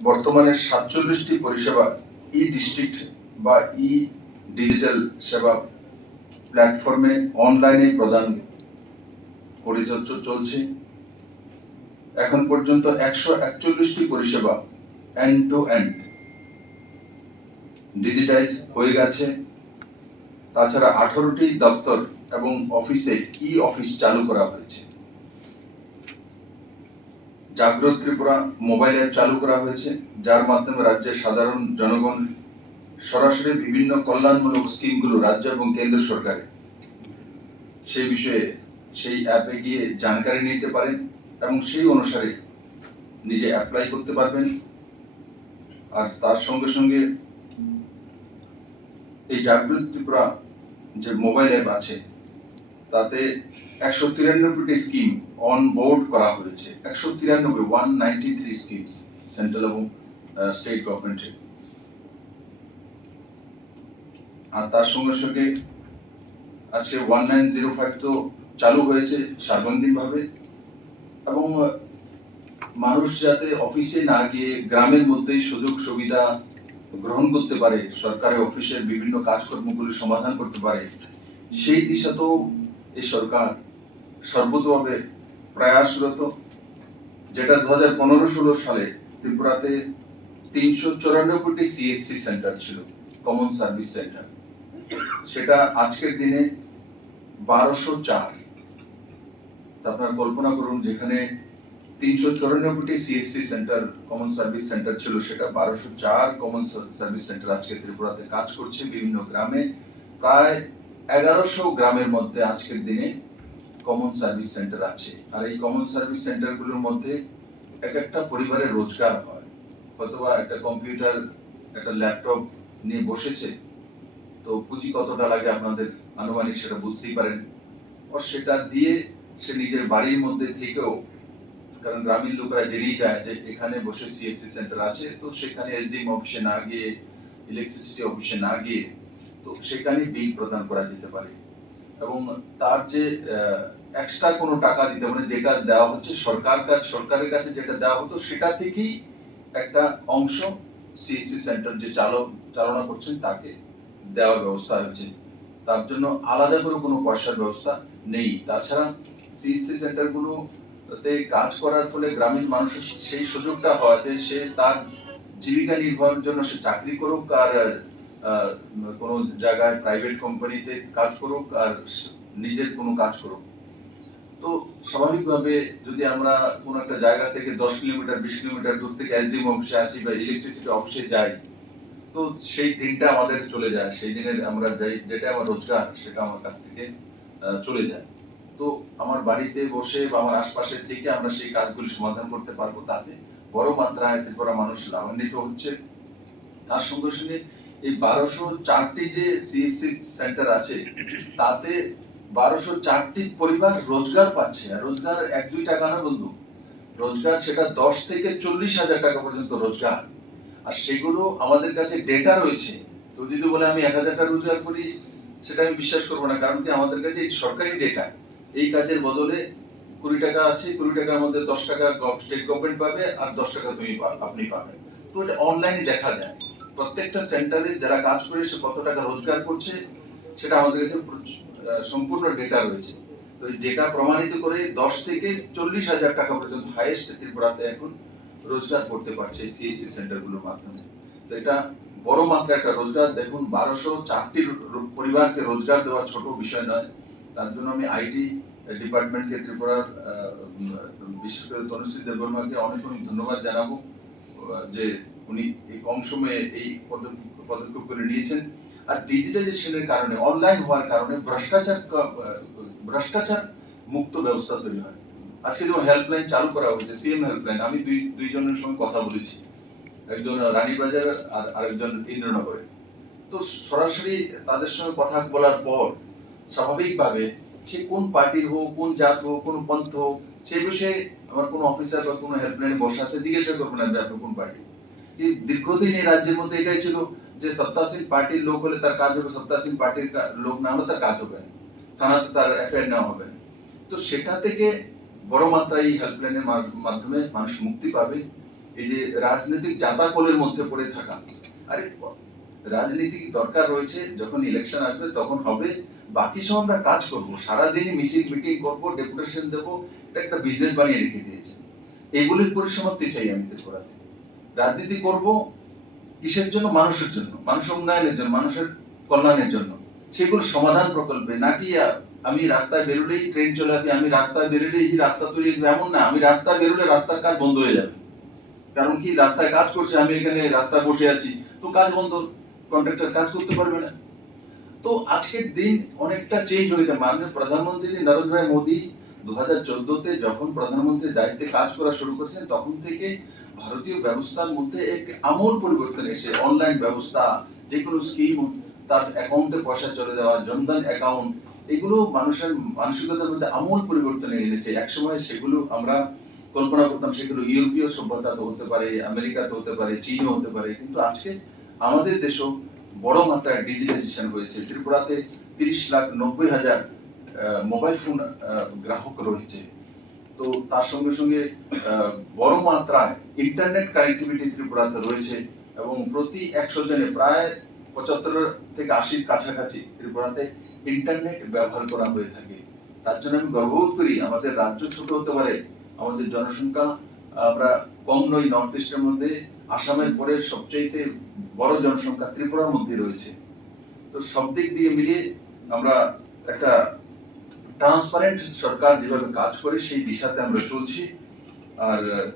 বর্তমানে 47টি পরিষেবা ই ডিস্ট্রিক্ট বা ই ডিজিটাল সেবা প্ল্যাটফর্মে অনলাইনে প্রদান পরিচর্যা চলছে। এখন পর্যন্ত 141টি পরিষেবা এন্ড টু এন্ড ডিজিটাইজ হয়ে গেছে। তাছাড়া 18টি দপ্তর এবং অফিসে ই অফিস চালু করা হয়েছে। জাগ্রত ত্রিপুরা মোবাইল অ্যাপ চালু করা হয়েছে, যার মাধ্যমে রাজ্যের সাধারণ জনগণ সরাসরি বিভিন্ন কল্যাণমূলক স্কিমগুলো রাজ্য এবং কেন্দ্র সরকারের সেই বিষয়ে সেই অ্যাপে গিয়ে জানকারি নিতে পারেন এবং সেই অনুসারে নিজে অ্যাপ্লাই করতে পারবেন। আর তার সঙ্গে সঙ্গে এই জাগ্রত ত্রিপুরা যে মোবাইল অ্যাপ আছে তাতে 193টি স্কিম অন বোর্ড করা হয়েছে। 193 স্কিমস সেন্ট্রাল এবং স্টেট গভর্নমেন্টের। আর তার সঙ্গে সঙ্গে আজকে 1905 তো চালু হয়েছে সার্বজনীনভাবে, এবং মানুষ যাতে অফিসে না গিয়ে গ্রামের মধ্যেই সুযোগ সুবিধা গ্রহণ করতে পারে, সরকারি অফিসের বিভিন্ন কাজকর্মগুলি সমাধান করতে পারে, সেই দিশাতেও এই সরকার সর্বতভাবে প্রয়াসরত। যেটা 2015-16 সালে ত্রিপুরাতে 394টি সিএসসি সেন্টার ছিল, কমন সার্ভিস সেন্টার, সেটা আজকের দিনে 1204। আপনারা কল্পনা করুন, যেখানে 394টি CSC centre common service centre ছিল, সেটা 1204 কমন সার্ভিস সেন্টার আজকে ত্রিপুরাতে কাজ করছে বিভিন্ন গ্রামে। প্রায় 1100 গ্রামের মধ্যে আজকের দিনে কমন সার্ভিস সেন্টার আছে। আর এই কমন সার্ভিস সেন্টারগুলোর মধ্যে এক একটা পরিবারের রোজগার হয়। হয়তোবা একটা কম্পিউটার, একটা ল্যাপটপ নিয়ে বসেছে, তো পুঁজি কতটা লাগে আপনাদের আনুমানিক সেটা বুঝতেই পারেন। আর সেটা দিয়ে সে নিজের বাড়ির মধ্যে থেকেও, কারণ গ্রামীণ লোকেরা জেনেই যায় যে এখানে বসে সিএসসি সেন্টার আছে, তো সেখানে এসডিএম অফিসে না গিয়ে, ইলেকট্রিসিটি অফিসে না গিয়ে, তো সেখানে বিল প্রদান করা যেতে পারে। এবং তার যে এক্সট্রা কোনো টাকা দিতে হবে না, যেটা দেওয়া হচ্ছে সরকারের কাছে যেটা দেওয়া হতো সেটা থেকেই একটা অংশ সিএসসি সেন্টার যে চালনা করছেন তাকে দেওয়ার ব্যবস্থা হয়েছে। তার জন্য আলাদা করে কোনো পয়সার ব্যবস্থা নেই। তাছাড়া সিএসসি সেন্টারগুলোতে কাজ করার ফলে গ্রামীণ মানুষের সেই সুযোগটা হয় যে সে তার জীবিকা নির্বাহের জন্য সে চাকরি করুক, আর কোনো জায়গায় প্রাইভেট কোম্পানিতে কাজ করুক, আর নিজের কোনো কাজ করুক। তো স্বাভাবিকভাবে যদি আমরা কোনো একটা জায়গা থেকে 10 কিলোমিটার 20 কিলোমিটার দূর থেকে এসডিএম অফিসে আছি বা ইলেকট্রিসিটি অফিসে যাই, তো সেই দিনটা আমাদের চলে যায়, সেই দিনের আমরা যাই যেটা আমার রোজগার সেটা আমার কাছ থেকে চলে যায়। তো আমার বাড়িতে বসে বা আমার আশপাশে থেকে আমরা সেই কাজগুলি সমাধান করতে পারবো, তাতে বড় মাত্রায় ত্রিপুরা মানুষ লাভান্বিত হচ্ছে। তার সঙ্গে সঙ্গে এই 1204টি যে সিএসসি সেন্টার আছে, তাতে 1204টি পরিবার রোজগার পাচ্ছে। আর রোজগার 1-2 টাকা না বন্ধু, রোজগার সেটা 10 থেকে 40,000 টাকা পর্যন্ত রোজগার। আর সেগুলো আমাদের কাছে ডেটা রয়েছে। তো যদি বলে আমি 1000 টাকা রোজগার করি, সেটা আমি বিশ্বাস করবো না, কারণ কি আমাদের কাছে এই সরকারি ডেটা, এই কাজের বদলে 20 টাকা আছে, 20 টাকার মধ্যে 10 টাকা স্টেট গভর্নমেন্ট পাবে আর 10 টাকা আপনি পাবেন। তো এটা অনলাইনে দেখা যায়, প্রত্যেকটা সেন্টারে যারা কাজ করে সে কত টাকা রোজগার করছে সেটা আমাদের কাছে সম্পূর্ণ ডেটা রয়েছে। তো এই ডেটা প্রমাণিত করে 10 থেকে 40,000 টাকা পর্যন্ত হাইয়েস্ট ত্রিপুরাতে এখন রোজগার করতে পারছে সিএসসি সেন্টারগুলোর মাধ্যমে। তো এটা বড় মাত্রা একটা রোজগার। দেখুন, 1204টি পরিবারকে রোজগার দেওয়া ছোট বিষয় নয়। তার জন্য আমি আইটি ডিপার্টমেন্টকে, ত্রিপুরার বিশেষ করে তনুশ্রী দেববর্মাকে অনেক অনেক ধন্যবাদ জানাবো যে উনি এই কম সময়ে এই পদক্ষেপগুলো নিয়েছেন। আর ডিজিটাইজেশনের কারণে, অনলাইন হওয়ার কারণে ভ্রষ্টাচার মুক্ত ব্যবস্থা তৈরি হয়। আজকে যেমন হেল্পলাইন চালু করা হয়েছে, সিএম হেল্পলাইন, আমি দুইজনের সঙ্গে কথা বলেছি, একজন রানীবাজার আর আরেকজন ইন্দ্রনগরে। তো সরাসরি তাদের সঙ্গে কথা বলার পর স্বাভাবিকভাবে সে কোন পার্টির হোক, কোন জাত হোক, কোন পন্থ হোক, সেই বিষয়ে আমার কোনো অফিসার বা কোনো হেল্পলাইনে বসে আছে জিজ্ঞাসা করবেন না আপনি কোন পার্টি। এই দীর্ঘদিন এই রাজ্যের মধ্যে এটাই ছিল যে সত্তাসীন পার্টির লোক হলে তার কাজ হবে, সত্তাসীন পার্টির লোক না হলে তার কাজ হবে না, থানাতে তার এফআইআর নেওয়া হবে। তো সেটা থেকে বড় মাত্রায় এই হেল্পলাইনের মাধ্যমে মানুষ মুক্তি পাবে। এই যে রাজনৈতিক জাঁতাকলের মধ্যে পড়ে থাকা, আরে রাজনীতি দরকার রয়েছে, যখন ইলেকশন আসবে তখন হবে, বাকি সব আমরা কাজ করব, সারাদিনই মিছিল মিটিং করব, ডেপুটেশন দেবো, এটা একটা বিজনেস বানিয়ে রেখে দিয়েছে। এগুলির পরিসমাপ্তি চাই আমি ত্রিপুরাতে। রাজনীতি করব কিসের জন্য? মানুষের জন্য, মানুষের উন্নয়নের জন্য, মানুষের কল্যাণের জন্য, সেগুলো সমাধান প্রকল্পে, নাকি আমি রাস্তায় বেরোলেই ট্রেন চলে আসবে, আমি রাস্তায় বেরোলেই রাস্তা তৈরি আসবে, এমন না। আমি রাস্তায় বেরোলে রাস্তার কাজ বন্ধ হয়ে যাবে, কারণ কি রাস্তায় কাজ করছে, আমি এখানে রাস্তায় বসে আছি, তো কাজ বন্ধ, কন্ট্রাক্টর কাজ করতে পারবে না। তো আজকের দিন অনেকটা চেঞ্জ হয়েছে। মাননীয় প্রধানমন্ত্রী নরেন্দ্র ভাই মোদী 2014-তে যখন প্রধানমন্ত্রীর দায়িত্বে কাজ করা শুরু করেছেন, তখন থেকে ভারতীয় ব্যবস্থার মধ্যে এক আমূল পরিবর্তন এসে, অনলাইন ব্যবস্থা, যে কোনো স্কিম তার অ্যাকাউন্টে পয়সা চলে দেওয়া, জনধন অ্যাকাউন্ট, এগুলো মানুষের মানসিকতার মধ্যে আমূল পরিবর্তন এনেছে। একসময় সেগুলো আমরা কল্পনা করতাম সেগুলো ইউরোপীয় সভ্যতাতে হতে পারে, আমেরিকাতে হতে পারে, চীনও হতে পারে, কিন্তু আজকে আমাদের দেশও বড় মাত্রায় ডিজিটাইজেশন হয়েছে। ত্রিপুরাতে 30,90,000 মোবাইল ফোন গ্রাহক রয়েছে। তো তার সঙ্গে সঙ্গে বড় মাত্রায় ইন্টারনেট কানেক্টিভিটি ত্রিপুরাতে রয়েছে, এবং প্রতি 100 জনে প্রায় 75 থেকে 80-র কাছাকাছি ত্রিপুরাতে ইন্টারনেট ব্যবহার করা হয়ে থাকে। তার জন্য আমি গর্ববোধ করি। আমাদের রাজ্য ছোট হতে পারে, আমাদের জনসংখ্যা আমরা কম নই, নর্থ ইস্টের মধ্যে আসামের পরে সবচেয়ে বড় জনসংখ্যা ত্রিপুরার মধ্যে রয়েছে। তো সব দিক দিয়ে মিলিয়ে আমরা একটা ট্রান্সপারেন্ট সরকার যেভাবে কাজ করে সেই দিশাতে আমরা চলছি। আর